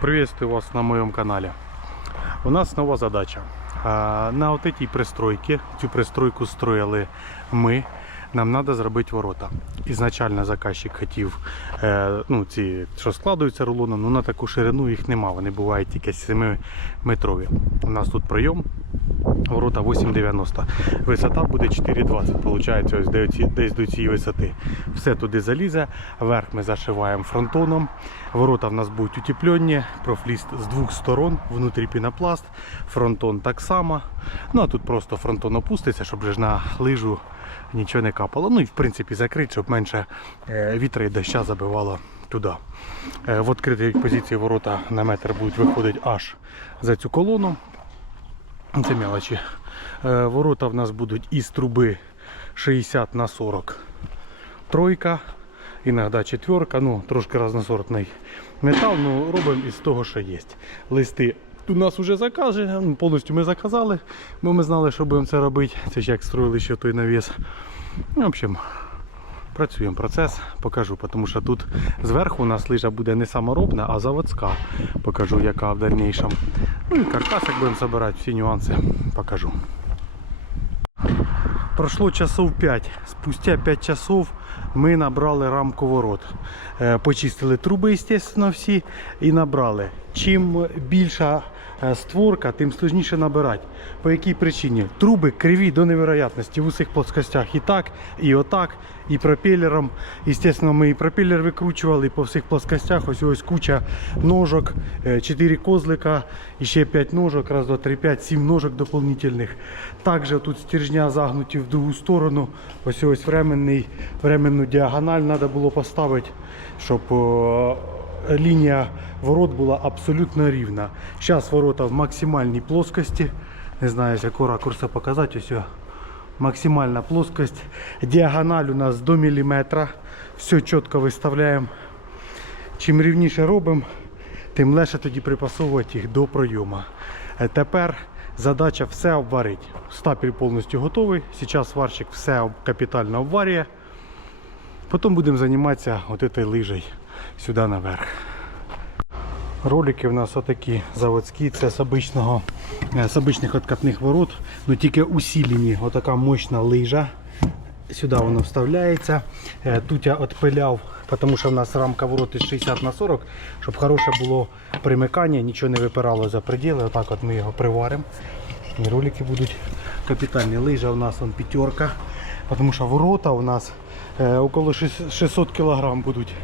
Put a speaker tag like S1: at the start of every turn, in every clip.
S1: Приветствую вас на моем канале. У нас нова задача. На от цій пристройці, цю пристройку строїли ми. Нам треба зробити ворота. Ізначально заказчик хотів, е, ну, ці, що складуються рулоном, ну на таку ширину їх нема, вони бувають тільки 7 метрові. У нас тут прийом, ворота 8,90. Висота буде 4,20, виходить, ось десь до цієї висоти. Все туди залізе, верх ми зашиваємо фронтоном. Ворота в нас будуть утеплені, профліст з двох сторон, внутрі пінопласт, фронтон так само. Ну а тут просто фронтон опуститься, щоб ж на лижу нічого не капало. Ну і в принципі закрити, щоб менше е, вітра і доща забивало туди. Е, В відкритій позиції ворота на метр будуть виходити аж за цю колону. Це мелочі. Е, Ворота в нас будуть із труби 60 на 40. Тройка, іноді четверка, ну трошки разносортний метал, ну робимо із того, що є. Листи у нас вже закази, ну, повністю ми заказали, бо ми знали, що будемо це робити. Це ж як строїли ще той навіс. Ну, в общем, працюємо процес, покажу, тому що тут зверху у нас лижа буде не саморобна, а заводська. Покажу, яка в дальнейшем. Ну і каркасик будемо збирати, всі нюанси покажу. Прошло часов 5. Спустя 5 часов ми набрали рамку ворот. Е, Почистили труби, естественно, всі і набрали. Чим більша створка, тим сложніше набирати. По якій причині? Труби криві до невероятності в усіх плоскостях. І так, і отак, і пропелером. Естественно, ми і пропелер викручували і по всіх плоскостях. Ось ось куча ножок, 4 козлика, і ще 5 ножок, раз, два, три, п'ять, 7 ножок дополнительних. Також тут стержня загнуті в другу сторону. Ось ось временний, временну діагональ треба було поставити, щоб о, лінія ворот була абсолютно рівна. Зараз ворота в максимальній плоскості. Не знаю, з якого ракурсу показати. Ось о, максимальна плоскость. Діагональ у нас до міліметра. Все чітко виставляємо. Чим рівніше робимо, тим легше тоді припасовувати їх до пройому. Е, Тепер задача все обварити. Стапель повністю готовий. Зараз сварщик все капітально обварює. Потім будемо займатися этой лижею сюди наверх. Ролики в нас отакі заводські, це з обичного, е, з обичних откатних ворот, ну тільки усилені, отака мощна лижа. Сюди воно вставляється. Е, Тут я відпиляв, тому що в нас рамка ворот із 60 на 40, щоб хороше було примикання, нічого не випирало за пределы. Отак от ми його приваримо. І ролики будуть капітальні. Лижа у нас он п'ятерка, тому що ворота у нас е, около 600 кг будуть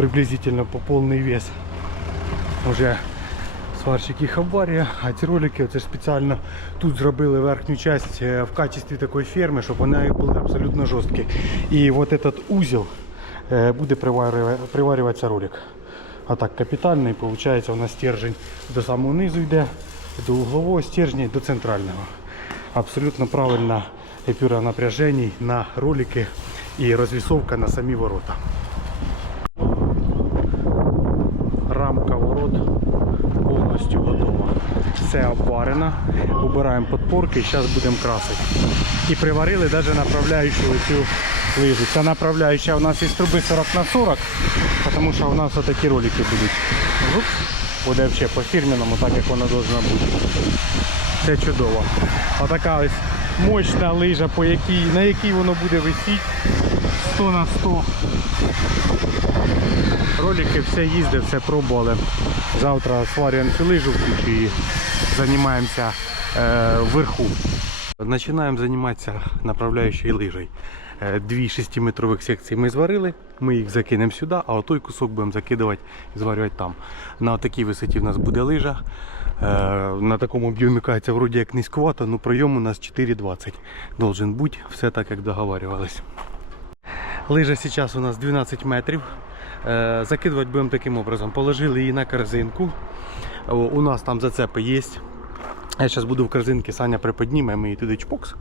S1: приблизительно по повний вес. Вже сварщик їх а ці ролики це спеціально тут зробили верхню часть е, в качестві такої ферми, щоб вони були абсолютно жорсткі. І от этот узел е, буде приварюва- приварюватися ролик. А так капітальний, виходить, у нас стержень до самого низу йде, до углового стержня до центрального. Абсолютно правильна епюра напряжень на ролики і розвісовка на самі ворота. Рамка ворот повністю готова. Все обварено. Убираємо подпорки і зараз будемо красити. І приварили навіть направляючу цю лижу. Ця направляюча у нас із труби 40 на 40, тому що у нас отакі ролики будуть. Буде взагалі по фірменному, так як воно должно бути. Це чудово. Отака ось мощна лижа, по якій, на якій воно буде висіти 100 на 100. Ролики все їздив, все пробували. Завтра сварюємо цю лижу в кучу і займаємося е, вверху. Починаємо займатися направляючою лижею. Е, Дві 6-метрових секції ми зварили, ми їх закинемо сюди, а отой кусок будемо закидувати і зварювати там. На такій висоті в нас буде лижа. Е, На такому об'ємі кажеться, вроді як низькувато, але прийом у нас 4,20 должен бути, все так як договарювалися. Лижа зараз у нас 12 метрів. Е, Закидувати будемо таким образом. Положили її на корзинку. У нас там зацепи є. Я зараз буду в корзинці, Саня приподніме, ми її туди чпокс,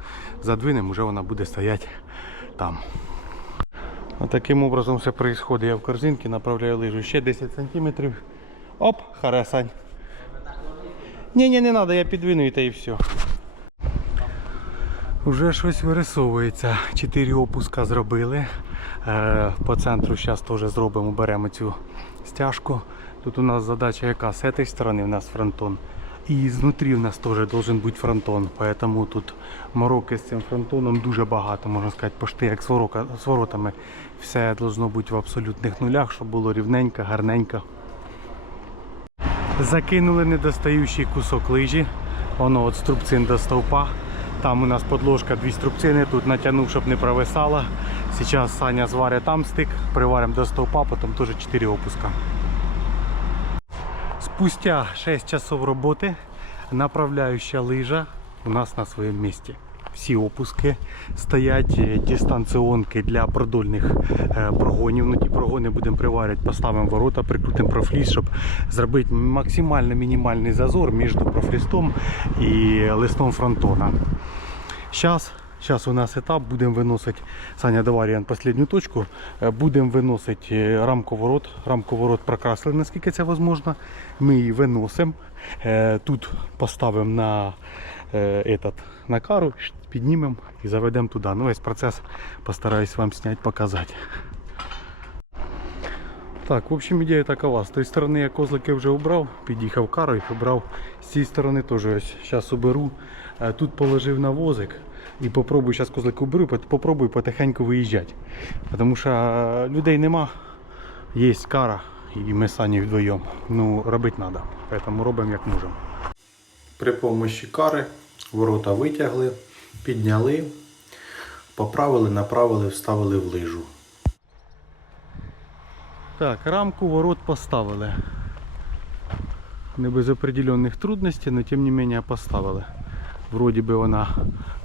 S1: задвинемо, вже вона буде стояти там. Таким образом все відбувається. Я в корзинці направляю лижу ще 10 см. Оп, харе, Сань. Ні, ні, не треба, я підвину і та і все. Вже щось вирисовується. Чотири опуска зробили. Е, По центру зараз теж зробимо, беремо цю стяжку. Тут у нас задача яка? З цієї сторони у нас фронтон. І знутрі у нас теж должен бути фронтон. Поэтому тут мороки з цим фронтоном дуже багато, можна сказати, пошти як з, воротами. Все должно бути в абсолютних нулях, щоб було рівненько, гарненько. Закинули недостаючий кусок лижі. Воно от струбцин до стовпа. Там у нас подложка дві струбцини, тут натягнув, щоб не провисала. Зараз Саня зварить там стик, приваримо до стовпа, потім теж 4 опуска. Спустя 6 часов роботи направляющая лижа у нас на своєму місці. Всі опуски стоять, е, дистанціонки для продольних е, прогонів. Ну, ті прогони будемо приварювати, поставимо ворота, прикрутимо профліс, щоб зробити максимально мінімальний зазор між профлістом і листом фронтона. Зараз Зараз у нас етап, будемо виносити, Саня Даваріан, останню точку. Е, Будемо виносити е, рамковорот. Рамковорот прокрасили, наскільки це можливо. Ми її виносимо. Е, Тут поставимо на, этот, на кару, піднімемо і заведемо туди. Ну, весь процес постараюсь вам зняти, показати. Так, в общем, ідея такова. З тої сторони я козлики вже убрав, під'їхав карою, убрав. З цієї сторони теж ось зараз уберу. Тут положив на возик і попробую зараз козлики уберу, пот- попробую потихеньку виїжджати. Тому що е, людей нема, є кара і ми самі вдвоєм. Ну, робити треба. Тому робимо як можемо. При допомогі кари ворота витягли, підняли, поправили, направили, вставили в лижу. Так, рамку ворот поставили. Не без определенних трудностей, но тем не менее поставили. Вроді би вона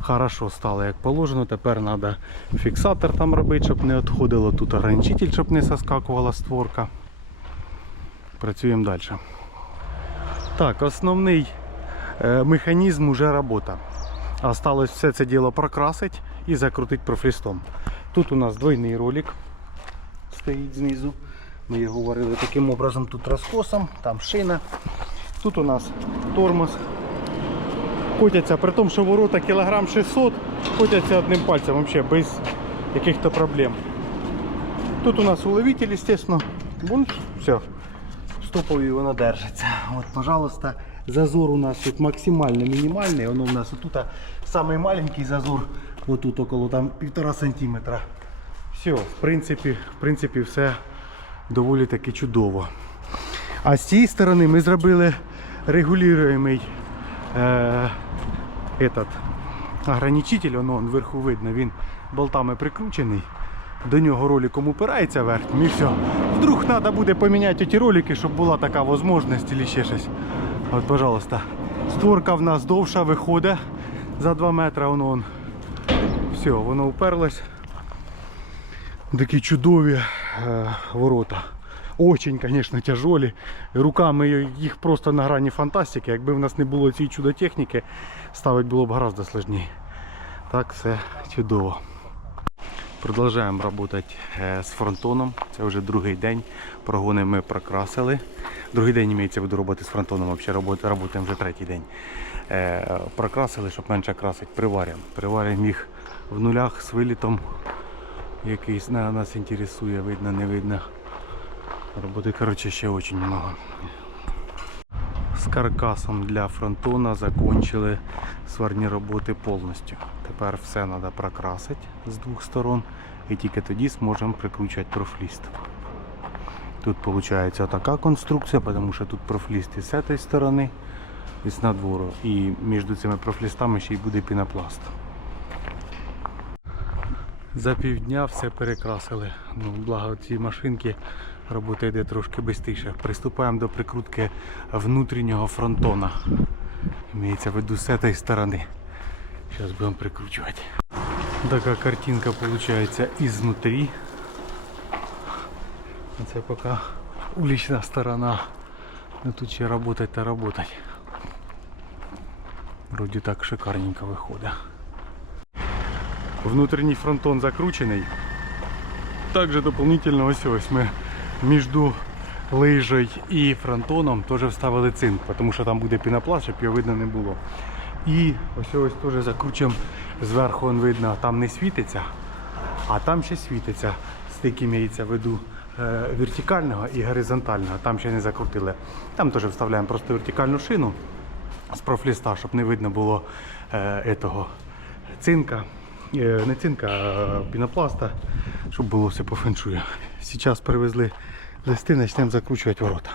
S1: хорошо стала як положено. Тепер треба фіксатор там робити, щоб не відходило. Тут ограничитель, щоб не соскакувала створка. Працюємо далі. Так, основний е, механізм уже робота. Осталось все це діло прокрасити і закрутити профлістом. Тут у нас двойний ролик стоїть знизу. Ми його варили таким образом тут розкосом, там шина. Тут у нас тормоз. Котяться, при тому, що ворота кілограм 600, котяться одним пальцем взагалі без яких-то проблем. Тут у нас уловитель, естественно. Вон, все. Стопові вона держиться. От, пожалуйста, зазор у нас тут максимально мінімальний. Воно у нас тут самий маленький зазор, отут около там півтора сантиметра. Все, в принципі, в принципі, все доволі таки чудово. А з цієї сторони ми зробили регулюємий е, этот, ограничитель, воно он вверху видно, він болтами прикручений. До нього роликом упирається верхнім і все. Вдруг треба буде поміняти ті ролики, щоб була така можливість чи ще щось. От, пожалуйста. Створка в нас довша виходить за 2 метри. Воно, он. Все, воно уперлось. Такі чудові е, ворота. Очень, звісно, тяжолі. Руками їх просто на грані фантастики. Якби в нас не було цієї чудотехніки, ставити було б гораздо складніше. Так, все чудово. Продовжуємо працювати з фронтоном. Це вже другий день. Прогони ми прокрасили. Другий день імеється виду роботи з фронтоном, взагалі працюємо вже третій день. Е, Прокрасили, щоб менше красити, приварюємо. Приварюємо їх в нулях з вилітом, який нас інтересує, видно, не видно. Роботи, коротше, ще дуже багато. З каркасом для фронтона закончили сварні роботи повністю. Тепер все треба прокрасити з двох сторон і тільки тоді зможемо прикручувати профліст. Тут виходить така конструкція, тому що тут профліст і з цієї сторони, і з надвору. І між цими профлістами ще й буде пінопласт. За півдня все перекрасили. Ну, благо ці машинки робота йде трошки швидше. Приступаємо до прикрутки внутрішнього фронтона. Імеється в виду з цієї сторони. Зараз будемо прикручувати. Така картинка виходить ізнутрі. Це поки улична сторона. Ну тут ще працювати та працювати. Вроді так шикарненько виходить. Внутрішній фронтон закручений. Также дополнительно ось ось ми між лижею і фронтоном теж вставили цинк, тому що там буде пінопласт, щоб його видно не було. І ось ось теж закручуємо зверху, он видно, там не світиться, а там ще світиться. Стик імеється в виду е, вертикального і горизонтального. Там ще не закрутили. Там теж вставляємо просто вертикальну шину з профліста, щоб не видно було е, етого цинка. Е, не цинка, а пінопласта, щоб було все по феншую. Зараз привезли листи, почнемо закручувати ворота.